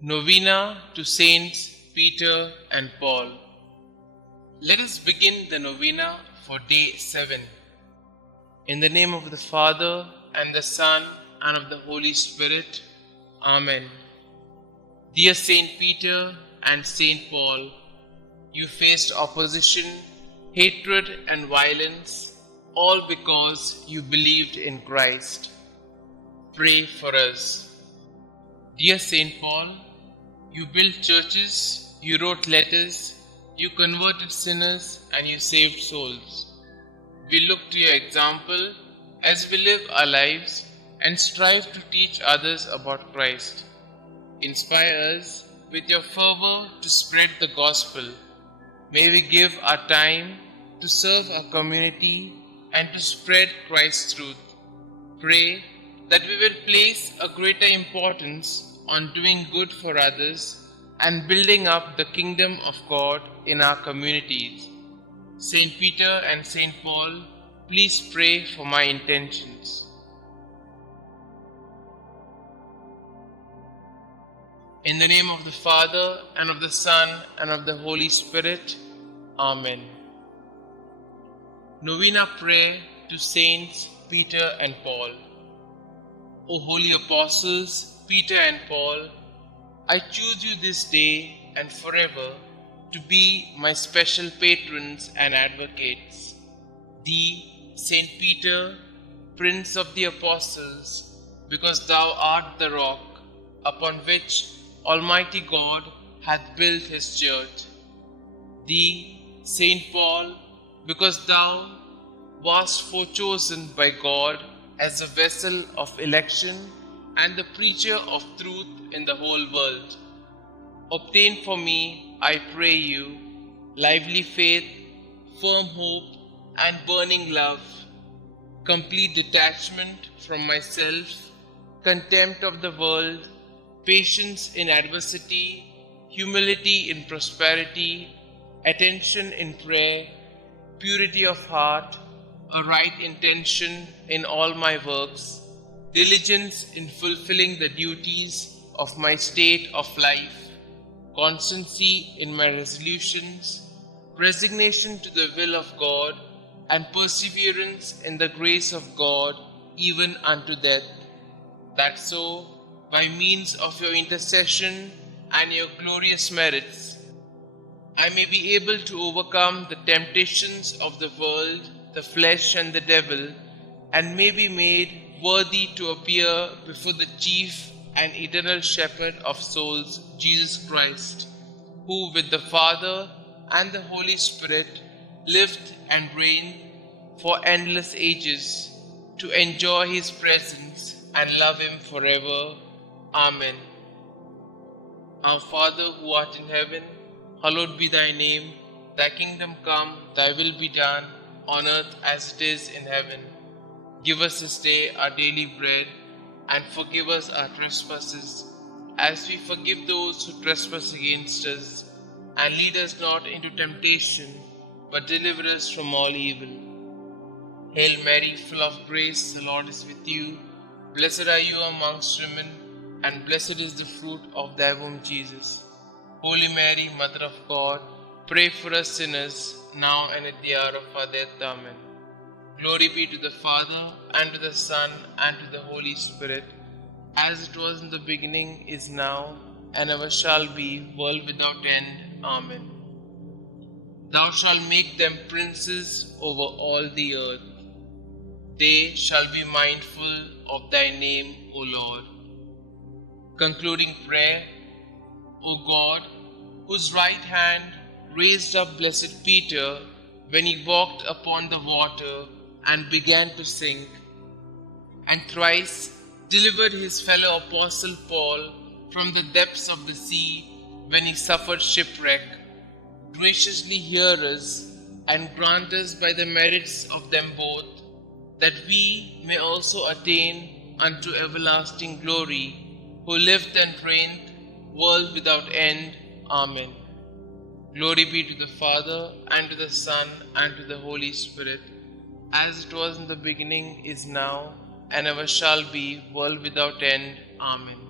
Novena to Saints Peter and Paul. Let us begin the novena for day 7. In the name of the Father, and the Son, and of the Holy Spirit. Amen. Dear Saint Peter and Saint Paul, you faced opposition, hatred, and violence, all because you believed in Christ. Pray for us. Dear Saint Paul, you built churches, you wrote letters, you converted sinners, and you saved souls. We look to your example as we live our lives and strive to teach others about Christ. Inspire us with your fervor to spread the gospel. May we give our time to serve our community and to spread Christ's truth. Pray that we will place a greater importance on doing good for others and building up the kingdom of God in our communities. Saint Peter and Saint Paul, please pray for my intentions. In the name of the Father, and of the Son, and of the Holy Spirit. Amen. Novena prayer to Saints Peter and Paul. O holy apostles, Peter and Paul, I choose you this day and forever to be my special patrons and advocates. Thee, Saint Peter, Prince of the Apostles, because thou art the rock upon which Almighty God hath built his church. Thee, Saint Paul, because thou wast forechosen by God as a vessel of election and the preacher of truth in the whole world. Obtain for me, I pray you, lively faith, firm hope, and burning love, complete detachment from myself, contempt of the world, patience in adversity, humility in prosperity, attention in prayer, purity of heart, a right intention in all my works, diligence in fulfilling the duties of my state of life, constancy in my resolutions, resignation to the will of God, and perseverance in the grace of God even unto death, that so, by means of your intercession and your glorious merits, I may be able to overcome the temptations of the world, the flesh, and the devil, and may be made worthy to appear before the chief and eternal shepherd of souls, Jesus Christ, who with the Father and the Holy Spirit lived and reigned for endless ages, to enjoy his presence and love him forever. Amen. Our Father who art in heaven, hallowed be thy name. Thy kingdom come, thy will be done, on earth as it is in heaven. Give us this day our daily bread, and forgive us our trespasses, as we forgive those who trespass against us. And lead us not into temptation, but deliver us from all evil. Hail Mary, full of grace, the Lord is with you. Blessed are you amongst women, and blessed is the fruit of thy womb, Jesus. Holy Mary, Mother of God, pray for us sinners, now and at the hour of our death. Amen. Glory be to the Father, and to the Son, and to the Holy Spirit, as it was in the beginning, is now, and ever shall be, world without end. Amen. Thou shalt make them princes over all the earth. They shall be mindful of thy name, O Lord. Concluding prayer. O God, whose right hand raised up blessed Peter when he walked upon the water and began to sink, and thrice delivered his fellow apostle Paul from the depths of the sea when he suffered shipwreck, graciously hear us and grant us by the merits of them both, that we may also attain unto everlasting glory, who lived and reigned, world without end. Amen. Glory be to the Father, and to the Son, and to the Holy Spirit, as it was in the beginning, is now, and ever shall be, world without end. Amen.